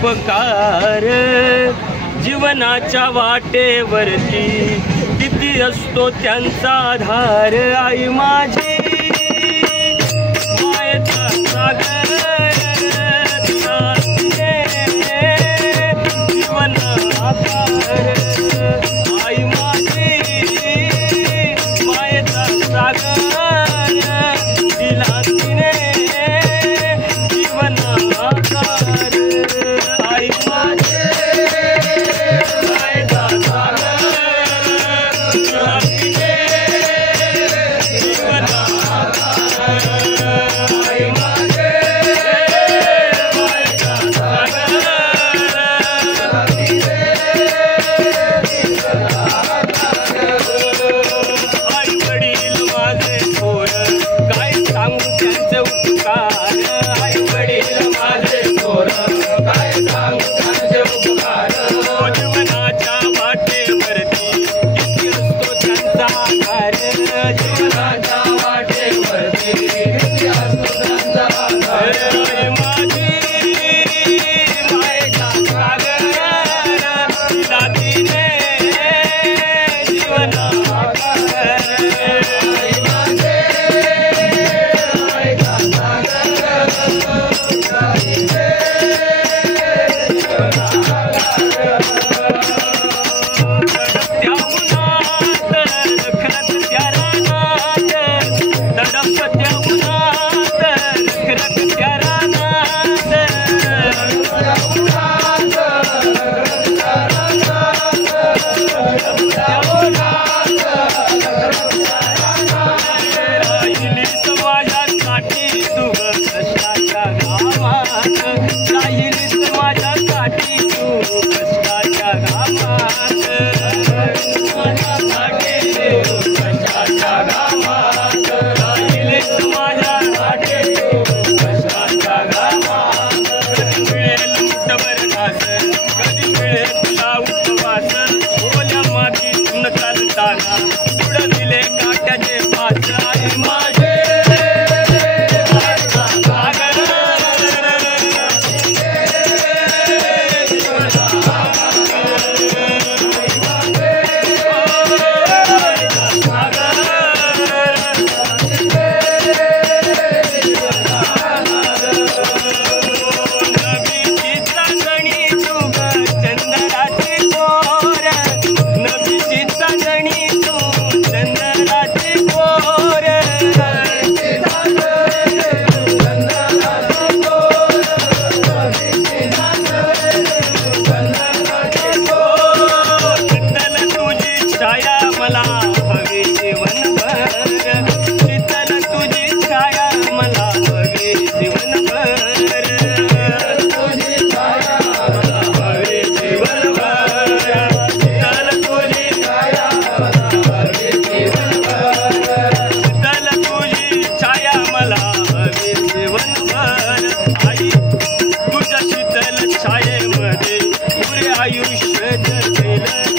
उपकार जीवनाच्या वाटेवरती किती असतो त्यांचा आधार आई माझी मायेचा सागर जीवन आधार आई माझी मायेचा सागर दिला तिने जीवन आधार आई माझी मायेचा सागर दिला तिने जीवन आधार आई माझी मायेचा सागर आई वडील माझे थोर काय सांगू त्यांचे उपकार आई वडील माझे थोर काय सांगू त्यांचे उपकार जीवनाच्या वाटेवरती किती असतो त्यांचा आधार जीवनाच्या वाटेवरती किती असतो त्यांचा आधार आई माझी मायेचा सागर दिला तिने जीवन आधार आई माझे मायेचा सागर दिला तिने जीवन आधार तडपत्या उन्हात रखरख त्या रानात तडपत्या उन्हात रखरख त्या रानात राहिली समाजासाठी तू कष्टाच्या गावात राहिली समाजासाठी तू कष्टाच्या गावात समाजासाठी तू कष्टाच्या गावात राहिली समाजासाठी तू कष्टाच्या गावात कधी मिळेल मुठभर घास कधी मिळेल तुला उपवास ओल्या मातीतून चालताना पुढं दिले काट्याचे पाच आई माझे मायेचा सागर नबीची चांदणी तू ग चंदनाची पोर नबीची चांदणी तू चंदनाची पोर शीतल तुझी छाया मला हवी जीवनभर शीतल तुझी छाया मला हवी जीवनभर तुझी छाया मला हवी जीवनभर शीतल तुझी छाया मला हवी जीवनभर शीतल तुझी छाया मला हवी जीवनभर आई तुझ्या शीतल छायेमध्ये पुरे आयुष्य जगेल